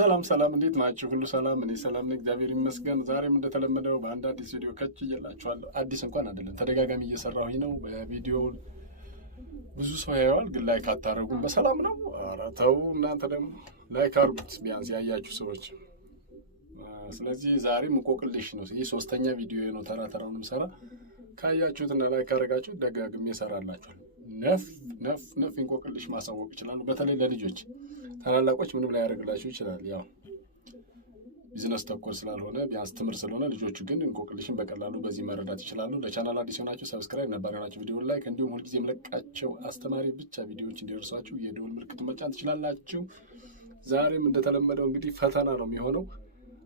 ሰላም ሰላም፣ እንዴት ናችሁ? ሁሉ ሰላም? እኔ ሰላም ነኝ፣ እግዚአብሔር ይመስገን። ዛሬም እንደተለመደው በአንድ አዲስ ቪዲዮ ከች እየላችኋለሁ። አዲስ እንኳን አይደለም፣ ተደጋጋሚ እየሰራሁኝ ነው። በቪዲዮ ብዙ ሰው ያየዋል፣ ግን ላይክ አታረጉም። በሰላም ነው? ኧረ ተው እናንተ ደግሞ ላይክ አርጉት፣ ቢያንስ ያያችሁ ሰዎች። ስለዚህ ዛሬም እንቆቅልሽ ነው። ይህ ሶስተኛ ቪዲዮ ነው። ተራ ተራውንም ሰራ ካያችሁትና ላይክ ካረጋችሁት ደጋግሜ እሰራላችኋል። ነፍ እንቆቅልሽ ማሳወቅ ይችላሉ። በተለይ ለልጆች ታላላቆች ምንም ላይ ያደርግላችሁ ይችላል። ያው ቢዝነስ ተኮር ስላልሆነ ቢያንስ ትምህርት ስለሆነ ልጆቹ ግን እንቆቅልሽን በቀላሉ በዚህ መረዳት ይችላሉ። ለቻናል አዲስ ሆናችሁ ሰብስክራይብ፣ ነባር ናችሁ ቪዲዮ ላይክ፣ እንዲሁም ሁልጊዜ የምለቃቸው አስተማሪ ብቻ ቪዲዮዎች እንዲደርሷችሁ የደወል ምልክት መጫን ትችላላችሁ። ዛሬም እንደተለመደው እንግዲህ ፈተና ነው የሚሆነው።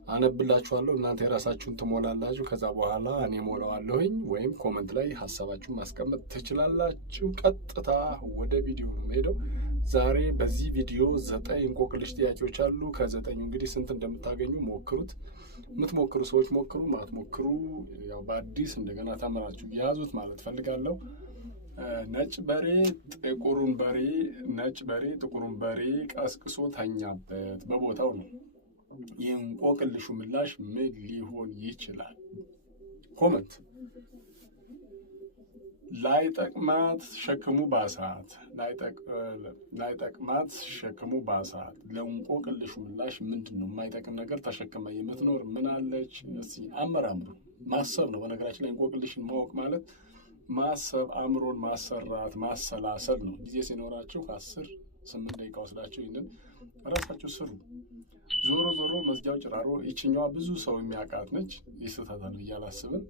አነብላችኋለሁ፣ እናንተ የራሳችሁን ትሞላላችሁ። ከዛ በኋላ እኔ ሞላዋለሁኝ፣ ወይም ኮመንት ላይ ሀሳባችሁን ማስቀመጥ ትችላላችሁ። ቀጥታ ወደ ቪዲዮ ነው የምሄደው። ዛሬ በዚህ ቪዲዮ 9 እንቆቅልሽ ጥያቄዎች አሉ። ከ9ኙ እንግዲህ ስንት እንደምታገኙ ሞክሩት። የምትሞክሩ ሰዎች ሞክሩ፣ ማትሞክሩ ያው በአዲስ እንደገና ተምራችሁ ያዙት ማለት ፈልጋለሁ። ነጭ በሬ ጥቁሩን በሬ ቀስቅሶ ተኛበት። በቦታው ነው። የእንቆቅልሹ ምላሽ ምን ሊሆን ይችላል? ኮመንት። ላይጠቅማት ሸክሙ ባሳት። ለእንቆቅልሹ ምላሽ ምንድን ነው? የማይጠቅም ነገር ተሸክማ የምትኖር ምን አለች? እስኪ አመራምሩ። ማሰብ ነው። በነገራችን ላይ እንቆቅልሽን ማወቅ ማለት ማሰብ፣ አእምሮን ማሰራት፣ ማሰላሰል ነው። ጊዜ ሲኖራችሁ 8 ደቂቃ ወስዳችሁ ይህንን ራሳችሁ ስሩ። ዞሮ መዝጊያው ጭራሮ። ይችኛዋ ብዙ ሰው የሚያውቃት ነች። ይስታታል ብዬ አላስብም።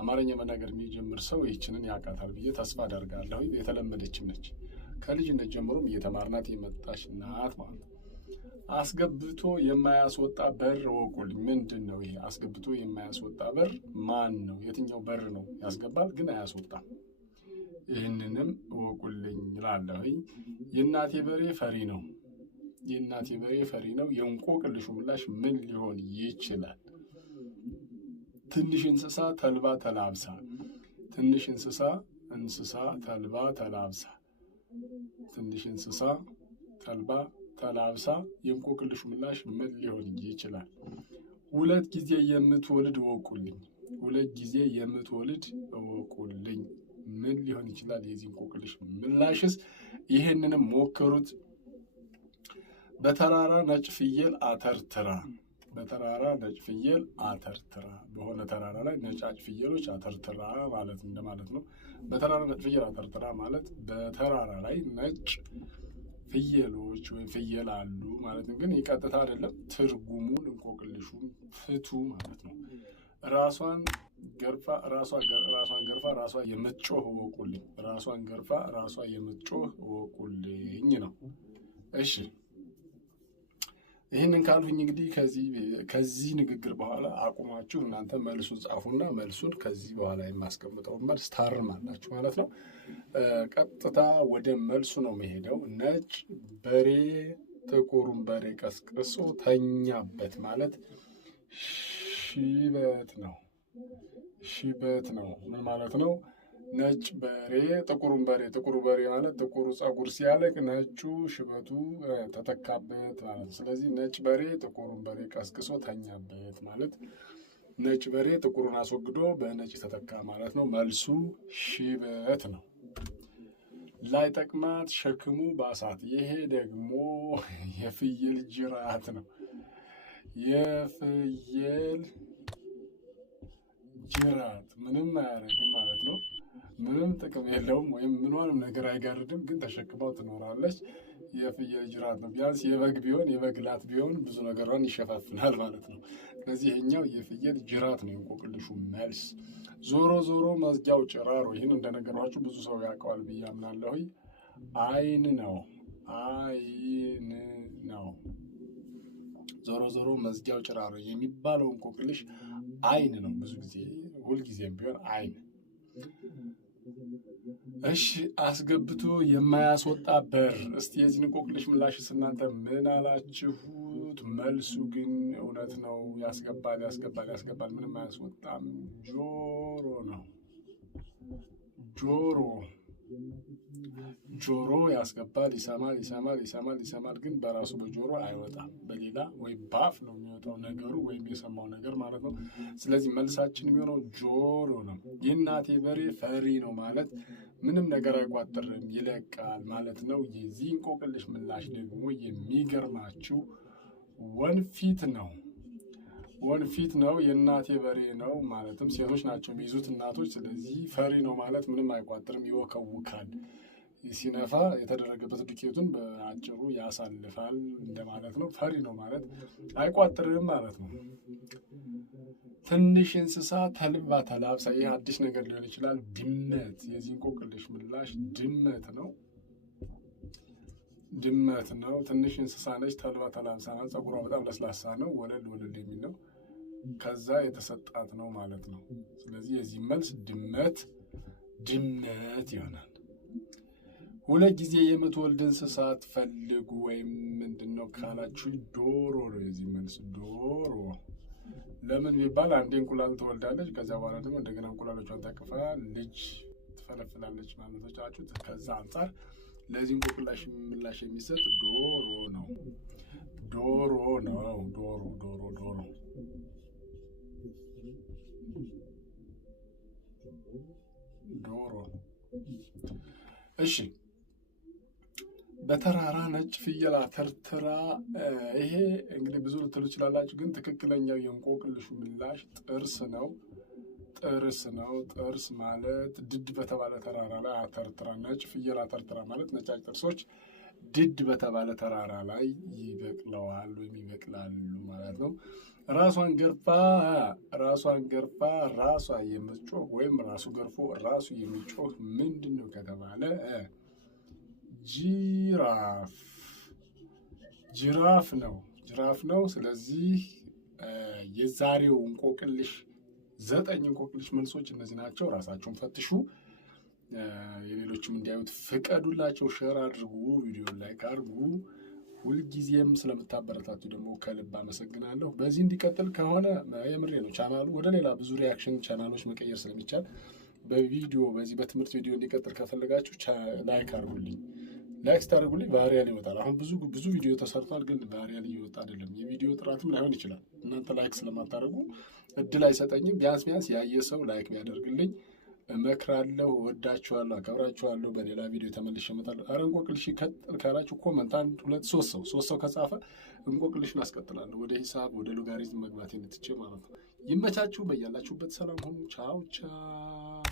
አማርኛ መናገር የሚጀምር ሰው ይችንን ያውቃታል ብዬ ተስፋ አደርጋለሁ። የተለመደችም ነች። ከልጅነት ጀምሮም እየተማርናት የመጣች ናት ማለት ነው። አስገብቶ የማያስወጣ በር እወቁልኝ። ምንድን ነው ይሄ? አስገብቶ የማያስወጣ በር ማን ነው? የትኛው በር ነው? ያስገባል ግን አያስወጣም። ይህንንም እወቁልኝ እላለሁኝ። የእናቴ በሬ ፈሪ ነው። የእንቆቅልሹ ምላሽ ምን ሊሆን ይችላል? ትንሽ እንስሳ ተልባ ተላብሳ። ትንሽ እንስሳ ተልባ ተላብሳ የእንቆቅልሹ ምላሽ ምን ሊሆን ይችላል? 2 ጊዜ የምትወልድ እወቁልኝ። ምን ሊሆን ይችላል? የዚህ እንቆቅልሽ ምላሽስ? ይሄንንም ሞክሩት። በተራራ ነጭ ፍየል አተርትራ። በሆነ ተራራ ላይ ነጫጭ ፍየሎች አተርትራ ማለት እንደማለት ነው። በተራራ ነጭ ፍየል አተርትራ ማለት በተራራ ላይ ነጭ ፍየሎች ወይም ፍየል አሉ ማለት ነው። ግን ይቀጥታ አይደለም። ትርጉሙን እንቆቅልሹን ፍቱ ማለት ነው። ራሷን ገርፋ ራሷ የምትጮህ እወቁልኝ ነው። እሺ ይህንን ካልሁኝ እንግዲህ ከዚህ ንግግር በኋላ አቁማችሁ እናንተ መልሱን ጻፉና መልሱን ከዚህ በኋላ የማስቀምጠውን መልስ ታርማላችሁ ማለት ነው። ቀጥታ ወደ መልሱ ነው መሄደው። ነጭ በሬ ጥቁሩን በሬ ቀስቅሶ ተኛበት ማለት ሽበት ነው። ምን ማለት ነው? ነጭ በሬ ጥቁሩ በሬ ማለት ጥቁሩ ፀጉር ሲያለቅ ነጩ ሽበቱ ተተካበት ማለት ነው። ስለዚህ ነጭ በሬ ጥቁሩን በሬ ቀስቅሶ ተኛበት ማለት ነጭ በሬ ጥቁሩን አስወግዶ በነጭ ተተካ ማለት ነው። መልሱ ሽበት ነው። ላይጠቅማት ሸክሙ ባሳት። ይሄ ደግሞ የፍየል ጅራት ነው። የፍየል ጅራት ምንም አያደርግም ማለት ነው። ምንም ጥቅም የለውም፣ ወይም ምንም ነገር አይጋርድም፣ ግን ተሸክማው ትኖራለች። የፍየል ጅራት ነው። ቢያንስ የበግ ላት ቢሆን ብዙ ነገሯን ይሸፋፍናል ማለት ነው። ስለዚህ ይሄኛው የፍየል ጅራት ነው የእንቆቅልሹ መልስ። ዞሮ መዝጊያው ጭራሮ። ይህን እንደነገሯችሁ ብዙ ሰው ያውቀዋል ብዬ አምናለሁ። አይን ነው። ዞሮ መዝጊያው ጭራሮ የሚባለው እንቆቅልሽ አይን ነው። ብዙ ጊዜ ሁልጊዜም ቢሆን አይን። እሺ አስገብቶ የማያስወጣ በር። እስቲ የዚህ እንቆቅልሽ ምላሽስ እናንተ ምን አላችሁት? መልሱ ግን እውነት ነው። ያስገባል። ምንም አያስወጣም። ጆሮ ነው። ጆሮ ያስገባል፣ ይሰማል፣ ግን በራሱ በጆሮ አይወጣም። በሌላ ወይ ባፍ ነው የሚወጣው ነገሩ ወይም የሰማው ነገር ማለት ነው። ስለዚህ መልሳችን የሚሆነው ጆሮ ነው። የእናቴ በሬ ፈሪ ነው ማለት ምንም ነገር አይቋጥርም ይለቃል ማለት ነው። የዚህ እንቆቅልሽ ምላሽ ደግሞ የሚገርማችሁ ወንፊት ነው። ወንፊት ነው። የእናቴ በሬ ነው ማለትም ሴቶች ናቸው የሚይዙት እናቶች። ስለዚህ ፈሪ ነው ማለት ምንም አይቋጥርም፣ ይወከውካል። ሲነፋ የተደረገበት ዱቄቱን በአጭሩ ያሳልፋል እንደማለት ነው። ፈሪ ነው ማለት አይቋጥርም ማለት ነው። ትንሽ እንስሳ ተልባ ተላብሳ፣ ይህ አዲስ ነገር ሊሆን ይችላል። ድመት። የዚህ እንቆቅልሽ ምላሽ ድመት ነው። ድመት ነው። ትንሽ እንስሳ ነች። ተልባ ተላብሳ ማለት ፀጉሯ በጣም ለስላሳ ነው። ወለል የሚል ነው። ከዛ የተሰጣት ነው ማለት ነው። ስለዚህ የዚህ መልስ ድመት ይሆናል። 2 ጊዜ የምትወልድ እንስሳት ፈልጉ ወይም ምንድን ነው ካላችሁ ዶሮ ነው የዚህ መልስ። ዶሮ ለምን ቢባል አንዴ እንቁላል ትወልዳለች። ከዚያ በኋላ ደግሞ እንደገና እንቁላሎቿን ታቅፋ ልጅ ትፈለፍላለች ማለቶቻችሁ። ከዛ አንጻር ለዚህ እንቆቅልሽ ምላሽ የሚሰጥ ዶሮ ነው። ዶሮ ነው። ዶሮ። እሺ፣ በተራራ ነጭ ፍየል አተርትራ። ይሄ እንግዲህ ብዙ ልትሉ ይችላላችሁ፣ ግን ትክክለኛው የእንቆቅልሹ ምላሽ ጥርስ ነው። ጥርስ ማለት ድድ በተባለ ተራራ ላይ አተርትራ። ነጭ ፍየል አተርትራ ማለት ነጫጭ ጥርሶች ድድ በተባለ ተራራ ላይ ይበቅለዋል ወይም ይበቅላሉ ማለት ነው። ራሷን ገርፋ ራሷ የምትጮህ ወይም ራሱ ገርፎ ራሱ የሚጮህ ምንድን ነው ከተባለ ጅራፍ ነው። ስለዚህ የዛሬው እንቆቅልሽ 9 እንቆቅልሽ መልሶች እነዚህ ናቸው። ራሳቸውን ፈትሹ። የሌሎችም እንዲያዩት ፍቀዱላቸው። ሼር አድርጉ፣ ቪዲዮ ላይክ አድርጉ። ሁልጊዜም ስለምታበረታቱ ደግሞ ከልብ አመሰግናለሁ። በዚህ እንዲቀጥል ከሆነ የምሬ ነው ቻናሉ ወደ ሌላ ብዙ ሪያክሽን ቻናሎች መቀየር ስለሚቻል በዚህ በትምህርት ቪዲዮ እንዲቀጥል ከፈለጋችሁ ላይክ አድርጉልኝ። ላይክ ስታደርጉልኝ ቫሪያል ይወጣል። አሁን ብዙ ቪዲዮ ተሰርቷል፣ ግን ቫሪያል እየወጣ አይደለም። የቪዲዮ ጥራትም ላይሆን ይችላል። እናንተ ላይክ ስለማታደርጉ እድል አይሰጠኝም። ቢያንስ ያየ ሰው ላይክ ቢያደርግልኝ እመክራለሁ። ወዳችኋለሁ፣ አከብራችኋለሁ። በሌላ ቪዲዮ ተመልሼ እመጣለሁ። ኧረ እንቆቅልሽ ይቀጥል ካላችሁ ኮመንት 1 2 3 ሰው ከጻፈ እንቆቅልሽን አስቀጥላለሁ። ወደ ሂሳብ ወደ ሎጋሪዝም መግባት ትቼ ማለት ነው። ይመቻችሁ። በያላችሁበት ሰላም ሁኑ። ቻው ቻው።